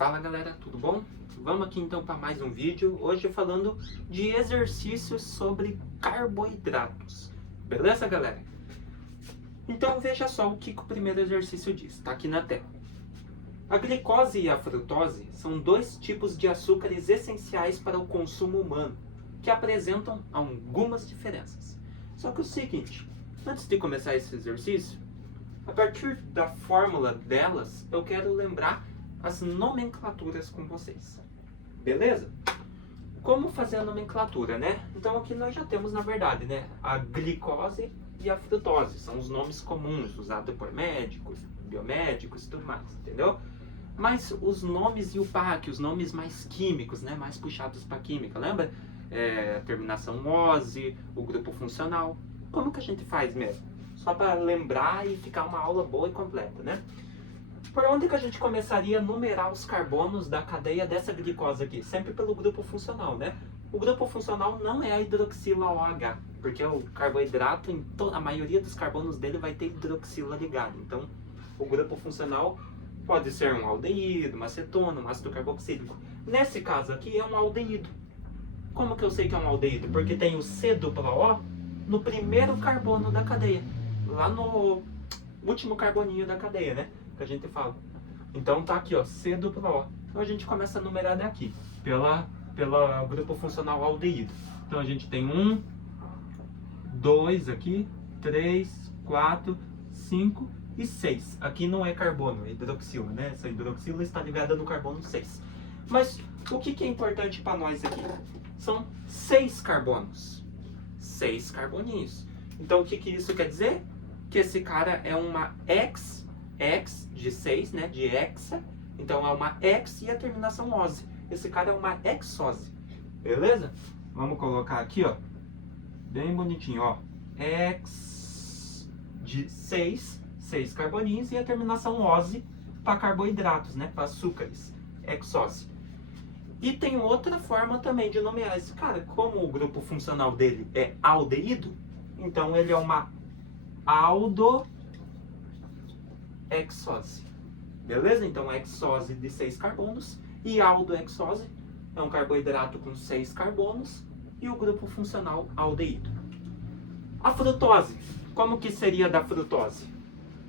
Fala galera, tudo bom? Vamos aqui então para mais um vídeo, hoje falando de exercícios sobre carboidratos. Beleza galera? Então veja só o que o primeiro exercício diz, tá aqui na tela. A glicose e a frutose são dois tipos de açúcares essenciais para o consumo humano, que apresentam algumas diferenças. Só que o seguinte, antes de começar esse exercício, a partir da fórmula delas, eu quero lembrar as nomenclaturas com vocês. Beleza? Como fazer a nomenclatura, né? Então aqui nós já temos, na verdade, né, a glicose e a frutose. São os nomes comuns usados por médicos, biomédicos e tudo mais, entendeu? Mas os nomes IUPAC, os nomes mais químicos, né, mais puxados para química, lembra? A terminação ose, o grupo funcional. Como que a gente faz mesmo? Só para lembrar e ficar uma aula boa e completa, né? Por onde que a gente começaria a numerar os carbonos da cadeia dessa glicose aqui? Sempre pelo grupo funcional, né? O grupo funcional não é a hidroxila OH, porque o carboidrato, a maioria dos carbonos dele vai ter hidroxila ligada. Então, o grupo funcional pode ser um aldeído, uma acetona, um ácido carboxílico. Nesse caso aqui é um aldeído. Como que eu sei que é um aldeído? Porque tem o C-O no primeiro carbono da cadeia, lá no último carboninho da cadeia, né? Que a gente fala. Então tá aqui, ó, C-O. Então a gente começa a numerar daqui, pela grupo funcional aldeído. Então a gente tem 1, 2 aqui, 3, 4, 5 e 6. Aqui não é carbono, é hidroxila, né? Essa hidroxila está ligada no carbono 6. Mas o que é importante para nós aqui? São 6 carbonos. 6 carboninhos. Então o que isso quer dizer? Que esse cara é uma X de 6, né? De hexa. Então é uma X e a terminação ose. Esse cara é uma hexose. Beleza? Vamos colocar aqui, ó. Bem bonitinho, ó. X de 6 carboninhos e a terminação ose para carboidratos, né? Para açúcares. Hexose. E tem outra forma também de nomear esse cara. Como o grupo funcional dele é aldeído, então ele é uma aldohexose. Beleza? Então, hexose de 6 carbonos e aldohexose é um carboidrato com 6 carbonos e o grupo funcional aldeído. A frutose. Como que seria a da frutose?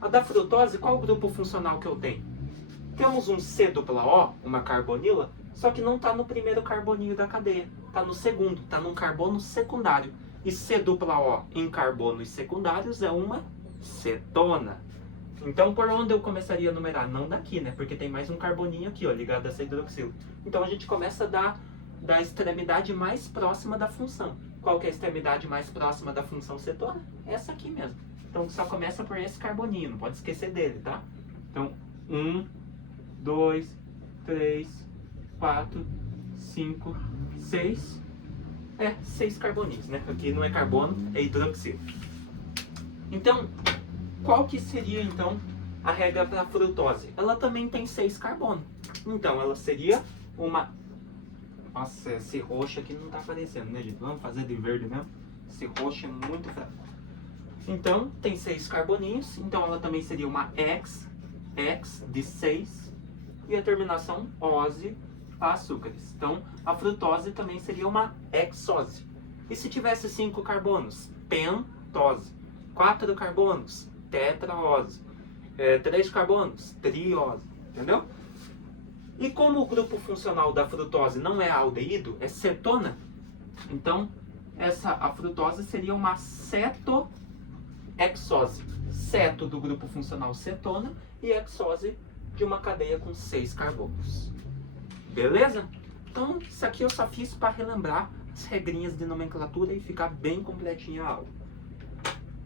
A da frutose, qual o grupo funcional que eu tenho? Temos um C-O, uma carbonila, só que não está no primeiro carboninho da cadeia. Está no segundo, está num carbono secundário. E C-O em carbonos secundários é uma cetona. Então, por onde eu começaria a numerar? Não daqui, né? Porque tem mais um carboninho aqui, ó, ligado a essa hidroxila. Então, a gente começa da extremidade mais próxima da função. Qual que é a extremidade mais próxima da função cetona? Essa aqui mesmo. Então, só começa por esse carboninho, não pode esquecer dele, tá? Então, 1, 2, 3, 4, 5, 6. 6 carboninhos, né? Aqui não é carbono, é hidroxila. Então, qual que seria, então, a regra para a frutose? Ela também tem 6 carbonos. Então, ela seria uma... Nossa, esse roxo aqui não tá aparecendo, né, gente? Vamos fazer de verde mesmo? Esse roxo é muito fraco. Então, tem 6 carboninhos. Então, ela também seria uma X de 6. E a terminação ose para açúcares. Então, a frutose também seria uma hexose. E se tivesse 5 carbonos? Pentose. 4 carbonos? Tetraose. 3 carbonos? Triose. Entendeu? E como o grupo funcional da frutose não é aldeído, é cetona, então a frutose seria uma cetohexose. Ceto do grupo funcional cetona e hexose de uma cadeia com 6 carbonos. Beleza? Então, isso aqui eu só fiz para relembrar as regrinhas de nomenclatura e ficar bem completinha a aula.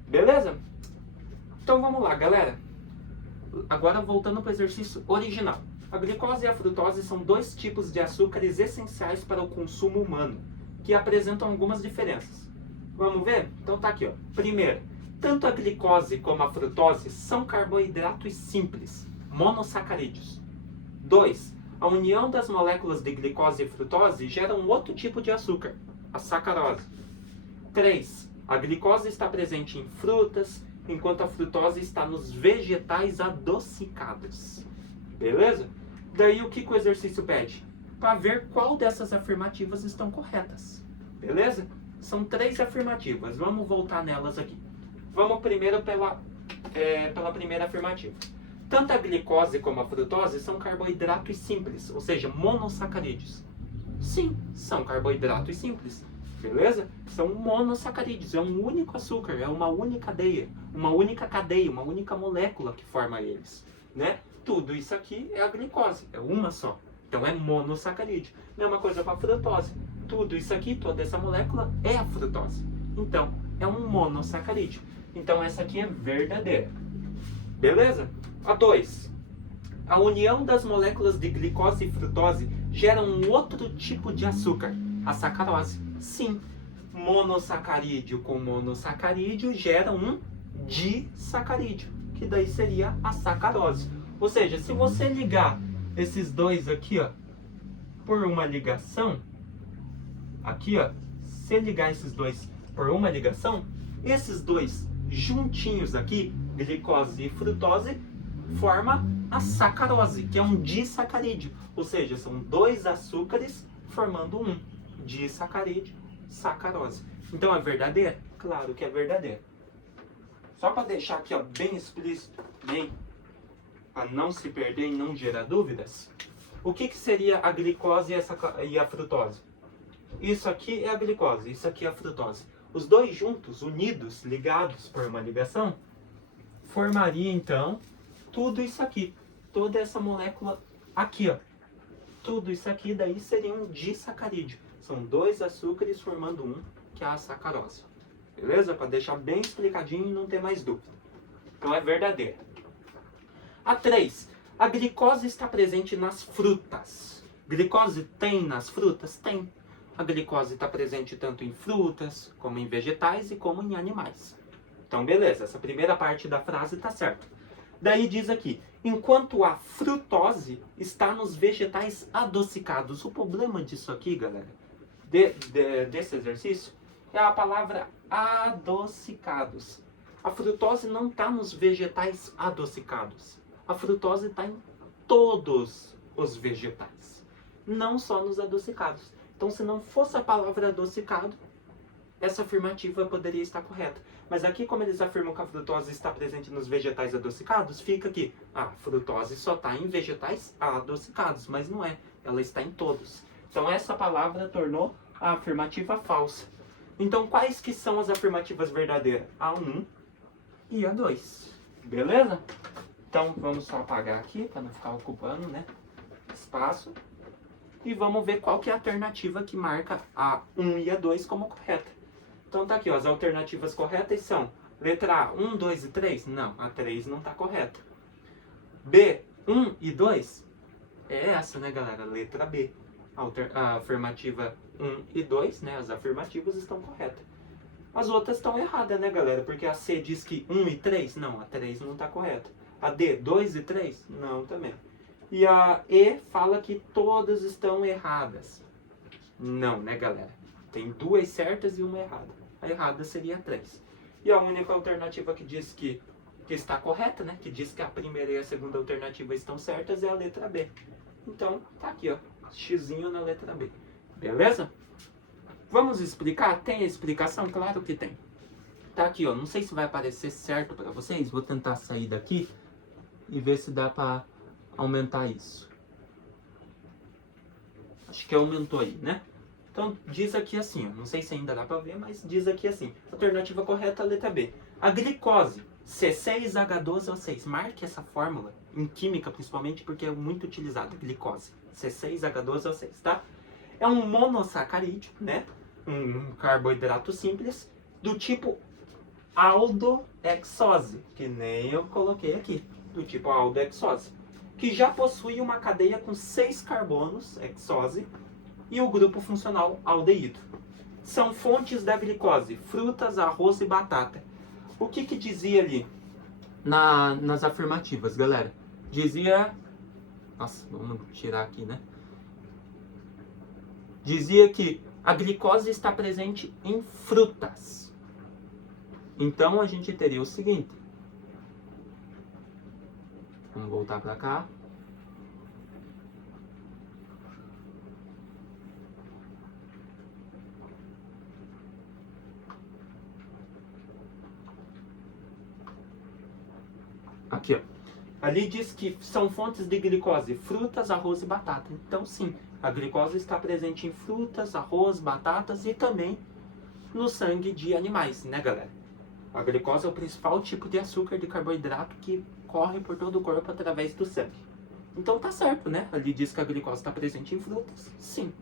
Beleza? Então vamos lá, galera. Agora voltando para o exercício original. A glicose e a frutose são dois tipos de açúcares essenciais para o consumo humano, que apresentam algumas diferenças. Vamos ver? Então tá aqui, ó. Primeiro, tanto a glicose como a frutose são carboidratos simples, monossacarídeos. 2. A união das moléculas de glicose e frutose gera um outro tipo de açúcar, a sacarose. 3. A glicose está presente em frutas, enquanto a frutose está nos vegetais adocicados. Beleza? Daí o que o exercício pede? Para ver qual dessas afirmativas estão corretas. Beleza? São 3 afirmativas. Vamos voltar nelas aqui. Vamos primeiro pela primeira afirmativa. Tanto a glicose como a frutose são carboidratos simples, ou seja, monossacarídeos. Sim, são carboidratos simples. Beleza? São monossacarídeos, é um único açúcar, é uma única cadeia, uma única molécula que forma eles, né? Tudo isso aqui é a glicose, é uma só. Então é monossacarídeo. Mesma coisa para a frutose. Tudo isso aqui, toda essa molécula é a frutose. Então é um monossacarídeo. Então essa aqui é verdadeira. Beleza? A 2. A união das moléculas de glicose e frutose gera um outro tipo de açúcar, a sacarose. Sim, monossacarídeo com monossacarídeo gera um disacarídeo, que daí seria a sacarose. Ou seja, se você ligar esses dois aqui, ó, por uma ligação, aqui, ó, se ligar esses dois por uma ligação, esses dois juntinhos aqui, glicose e frutose, forma a sacarose, que é um disacarídeo. Ou seja, são 2 açúcares formando um disacarídeo, sacarose. Então é verdadeira? Claro que é verdadeira. Só para deixar aqui, ó, bem explícito, bem, para não se perder e não gerar dúvidas, o que seria a glicose e a frutose? Isso aqui é a glicose, isso aqui é a frutose. Os dois juntos, unidos, ligados por uma ligação, formaria então tudo isso aqui, toda essa molécula aqui, ó. Tudo isso aqui daí seria um disacarídeo. São 2 açúcares formando um, que é a sacarose. Beleza? Para deixar bem explicadinho e não ter mais dúvida. Então é verdadeira. A 3. A glicose está presente nas frutas. Glicose tem nas frutas? Tem. A glicose está presente tanto em frutas, como em vegetais e como em animais. Então beleza, essa primeira parte da frase está certa. Daí diz aqui, enquanto a frutose está nos vegetais adocicados. O problema disso aqui, galera, desse exercício, é a palavra adocicados. A frutose não está nos vegetais adocicados. A frutose está em todos os vegetais, não só nos adocicados. Então, se não fosse a palavra adocicado, essa afirmativa poderia estar correta. Mas aqui, como eles afirmam que a frutose está presente nos vegetais adocicados, fica aqui, a frutose só está em vegetais adocicados, mas não é, ela está em todos. Então, essa palavra tornou a afirmativa falsa. Então, quais que são as afirmativas verdadeiras? A 1 e a 2. Beleza? Então, vamos só apagar aqui, para não ficar ocupando, né, espaço. E vamos ver qual que é a alternativa que marca a 1 e a 2 como correta. Então tá aqui, ó, as alternativas corretas são letra A, 1, 2 e 3? Não, a 3 não está correta. B, 1 e 2? É essa, né, galera? Letra B. A afirmativa 1 e 2, né, as afirmativas estão corretas. As outras estão erradas, né, galera? Porque a C diz que 1 e 3? Não, a 3 não está correta. A D, 2 e 3? Não, também. E a E fala que todas estão erradas. Não, né, galera? Tem 2 certas e uma errada. A errada seria a 3. E a única alternativa que diz que está correta, né? Que diz que a primeira e a segunda alternativa estão certas é a letra B. Então, tá aqui, ó. Xzinho na letra B. Beleza? Vamos explicar? Tem a explicação? Claro que tem. Tá aqui, ó. Não sei se vai aparecer certo para vocês. Vou tentar sair daqui e ver se dá para aumentar isso. Acho que aumentou aí, né? Então, diz aqui assim, não sei se ainda dá para ver, mas diz aqui assim. Alternativa correta, letra B. A glicose, C6H12O6. Marque essa fórmula, em química principalmente, porque é muito utilizada, glicose. C6H12O6, tá? É um monossacarídeo, né? Um carboidrato simples, do tipo aldoexose, que nem eu coloquei aqui, do tipo aldoexose, que já possui uma cadeia com 6 carbonos, hexose, e o grupo funcional aldeído. São fontes da glicose, frutas, arroz e batata. O que dizia ali nas afirmativas, galera? Dizia... Nossa, vamos tirar aqui, né? Dizia que a glicose está presente em frutas. Então, a gente teria o seguinte. Vamos voltar para cá. Aqui, ó. Ali diz que são fontes de glicose, frutas, arroz e batata. Então, sim, a glicose está presente em frutas, arroz, batatas e também no sangue de animais, né, galera? A glicose é o principal tipo de açúcar de carboidrato que corre por todo o corpo através do sangue. Então tá certo, né? Ali diz que a glicose está presente em frutas, sim.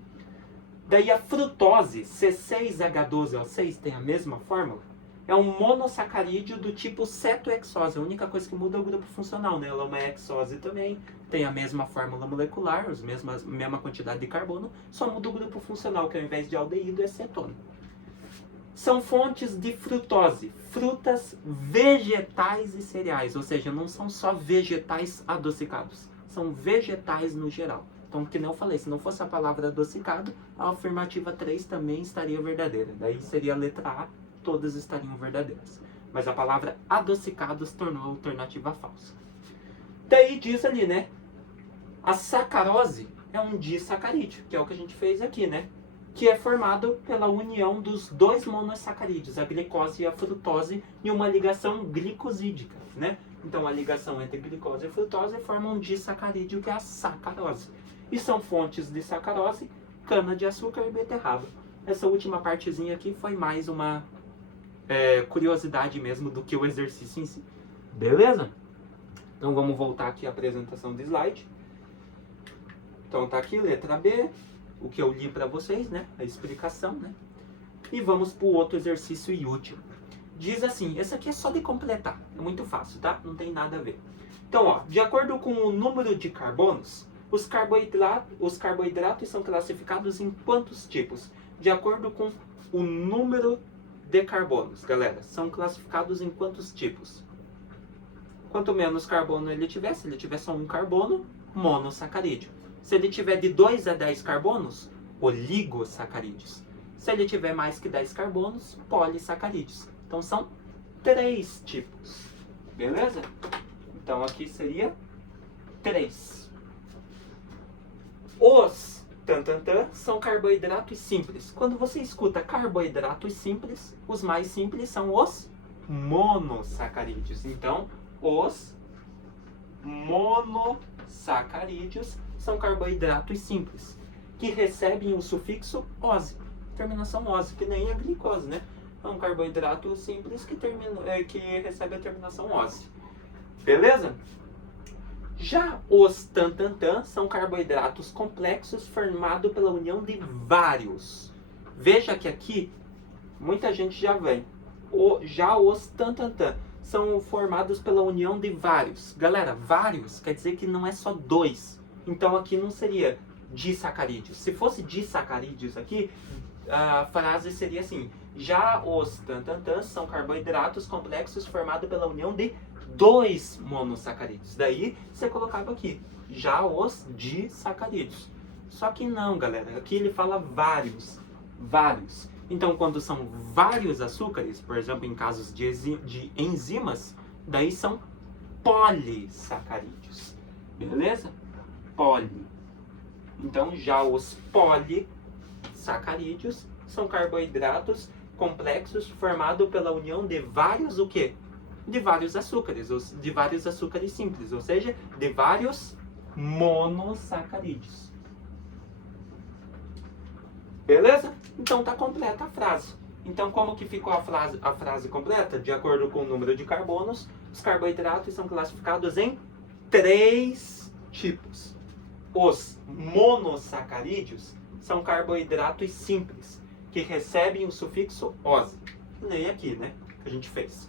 Daí a frutose, C6H12O6, tem a mesma fórmula. É um monossacarídeo do tipo cetohexose. A única coisa que muda é o grupo funcional, né? Ela é uma hexose também, tem a mesma fórmula molecular, mesma quantidade de carbono, só muda o grupo funcional, que ao invés de aldeído é cetona. São fontes de frutose, frutas, vegetais e cereais, ou seja, não são só vegetais adocicados, são vegetais no geral. Então, que não eu falei, se não fosse a palavra adocicado, a afirmativa 3 também estaria verdadeira. Daí seria a letra A, todas estariam verdadeiras. Mas a palavra adocicado se tornou a alternativa falsa. Daí diz ali, né? A sacarose é um disacarídeo, que é o que a gente fez aqui, né? Que é formado pela união dos dois monossacarídeos, a glicose e a frutose, em uma ligação glicosídica, né? Então a ligação entre glicose e frutose forma um disacarídeo, que é a sacarose. E são fontes de sacarose, cana-de-açúcar e beterraba. Essa última partezinha aqui foi mais uma curiosidade mesmo do que o exercício em si. Beleza? Então vamos voltar aqui à apresentação do slide. Então tá aqui, letra B, o que eu li para vocês, né? A explicação, né? E vamos para o outro exercício e último. Diz assim, esse aqui é só de completar, é muito fácil, tá? Não tem nada a ver. Então, ó, de acordo com o número de carbonos, os carboidratos são classificados em quantos tipos? De acordo com o número de carbonos, galera, são classificados em quantos tipos? Quanto menos carbono ele tiver, se ele tiver só um carbono, monossacarídeo. Se ele tiver de 2 a 10 carbonos, oligosacarídeos. Se ele tiver mais que 10 carbonos, polissacarídeos. Então são 3 tipos. Beleza? Então aqui seria 3. Os são carboidratos simples. Quando você escuta carboidratos simples, os mais simples são os monossacarídeos. Então, os monossacarídeos são carboidratos simples, que recebem o sufixo -ose, terminação -ose, que nem a glicose, né? É um carboidrato simples que recebe a terminação -ose. Beleza? Já os são carboidratos complexos formados pela união de vários. Veja que aqui, muita gente já vem. Já os são formados pela união de vários. Galera, vários quer dizer que não é só 2. Então aqui não seria disacarídeos. Se fosse disacarídeos aqui, a frase seria assim: já os são carboidratos complexos formados pela união de 2 monossacarídeos. Daí você colocava aqui, já os disacarídeos. Só que não, galera. Aqui ele fala vários. Vários. Então, quando são vários açúcares, por exemplo, em casos de enzimas, daí são polissacarídeos. Beleza? Poli. Então, já os polissacarídeos são carboidratos complexos formados pela união de vários o quê? De vários açúcares, de vários açúcares simples, ou seja, de vários monossacarídeos. Beleza? Então tá completa a frase. Então como que ficou a frase completa? De acordo com o número de carbonos, os carboidratos são classificados em 3 tipos. Os monossacarídeos são carboidratos simples, que recebem o sufixo -ose. Nem aqui, né? Que a gente fez.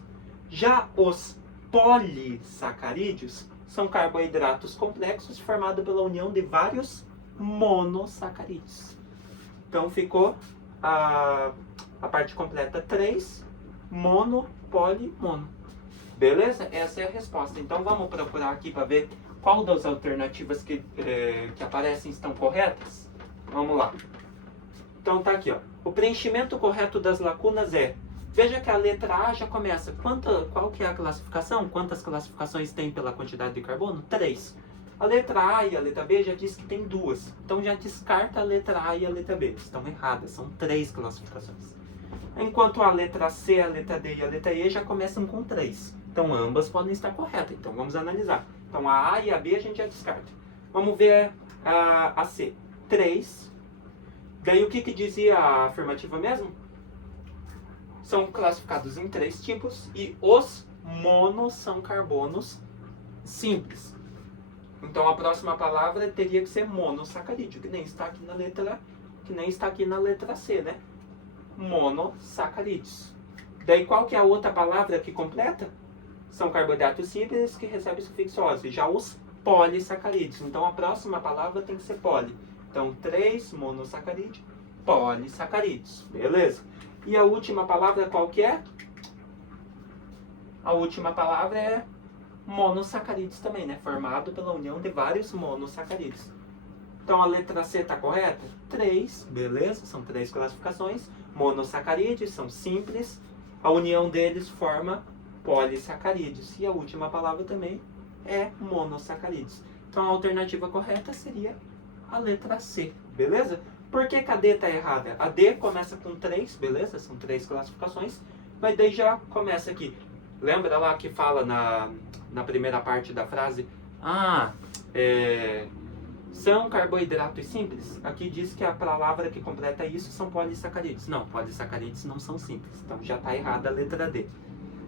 Já os polissacarídeos são carboidratos complexos formados pela união de vários monossacarídeos. Então ficou a parte completa 3, mono, poli, mono. Beleza? Essa é a resposta. Então vamos procurar aqui para ver qual das alternativas que aparecem estão corretas. Vamos lá. Então tá aqui, ó. O preenchimento correto das lacunas é... Veja que a letra A já começa. Qual que é a classificação? Quantas classificações tem pela quantidade de carbono? 3. A letra A e a letra B já diz que tem 2. Então já descarta a letra A e a letra B. Estão erradas. São 3 classificações. Enquanto a letra C, a letra D e a letra E já começam com 3. Então ambas podem estar corretas. Então vamos analisar. Então a A e a B a gente já descarta. Vamos ver a C. 3. Daí o que dizia a afirmativa mesmo? São classificados em 3 tipos e os monos são carbonos simples. Então a próxima palavra teria que ser monossacarídeo, que nem está aqui na letra C, né? Monossacarídeos. Daí qual que é a outra palavra que completa? São carboidratos simples que recebem sufixo -ose, já os polissacarídeos. Então a próxima palavra tem que ser poli. Então 3 monossacarídeos, polissacarídeos. Beleza? E a última palavra qual que é? A última palavra é monossacarídeos também, né? Formado pela união de vários monossacarídeos. Então a letra C está correta? 3, beleza? São 3 classificações. Monossacarídeos são simples. A união deles forma polissacarídeos. E a última palavra também é monossacarídeos. Então a alternativa correta seria a letra C, beleza? Por que a D está errada? A D começa com 3, beleza? São 3 classificações. Mas daí já começa aqui. Lembra lá que fala na primeira parte da frase? São carboidratos simples? Aqui diz que a palavra que completa isso são polissacarídeos. Não, polissacarídeos não são simples. Então já está errada a letra D.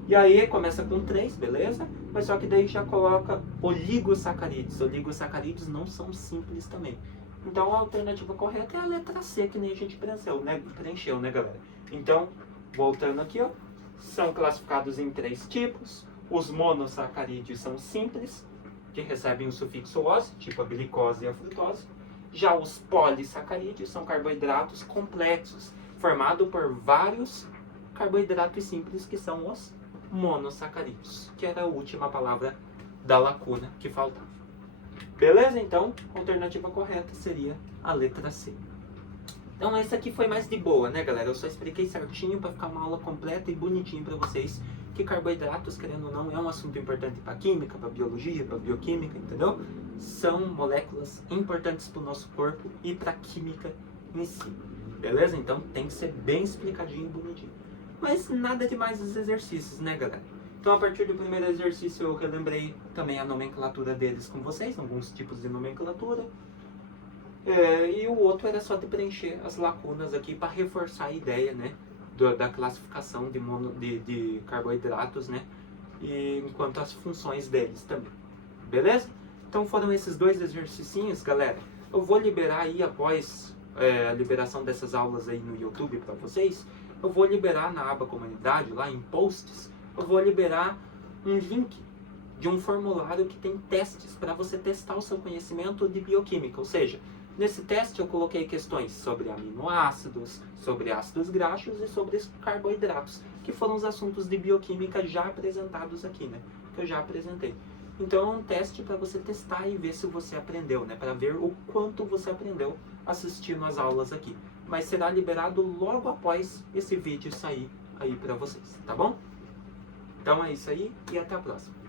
E aí começa com 3, beleza? Mas só que daí já coloca oligosacarídeos. Oligosacarídeos não são simples também. Então a alternativa correta é a letra C, que nem a gente preencheu, né, galera? Então, voltando aqui, ó. São classificados em 3 tipos. Os monossacarídeos são simples, que recebem o sufixo -ose, tipo a glicose e a frutose. Já os polissacarídeos são carboidratos complexos, formados por vários carboidratos simples, que são os monossacarídeos, que era a última palavra da lacuna que faltava. Beleza? Então, a alternativa correta seria a letra C. Então essa aqui foi mais de boa, né, galera? Eu só expliquei certinho para ficar uma aula completa e bonitinho para vocês, que carboidratos, querendo ou não, é um assunto importante para química, para biologia, para bioquímica, entendeu? São moléculas importantes para o nosso corpo e para a química em si. Beleza? Então tem que ser bem explicadinho e bonitinho. Mas nada demais os exercícios, né, galera? Então a partir do primeiro exercício eu relembrei também a nomenclatura deles com vocês, alguns tipos de nomenclatura. E o outro era só de preencher as lacunas aqui para reforçar a ideia, né, da classificação de carboidratos, né, e enquanto as funções deles também. Beleza? Então foram esses 2 exercicinhos, galera. Eu vou liberar aí, após a liberação dessas aulas aí no YouTube para vocês, eu vou liberar na aba comunidade, lá em posts, eu vou liberar um link de um formulário que tem testes para você testar o seu conhecimento de bioquímica. Ou seja, nesse teste eu coloquei questões sobre aminoácidos, sobre ácidos graxos e sobre carboidratos, que foram os assuntos de bioquímica já apresentados aqui, né? Que eu já apresentei. Então é um teste para você testar e ver se você aprendeu, né? Para ver o quanto você aprendeu assistindo as aulas aqui. Mas será liberado logo após esse vídeo sair aí para vocês, tá bom? Então é isso aí e até a próxima.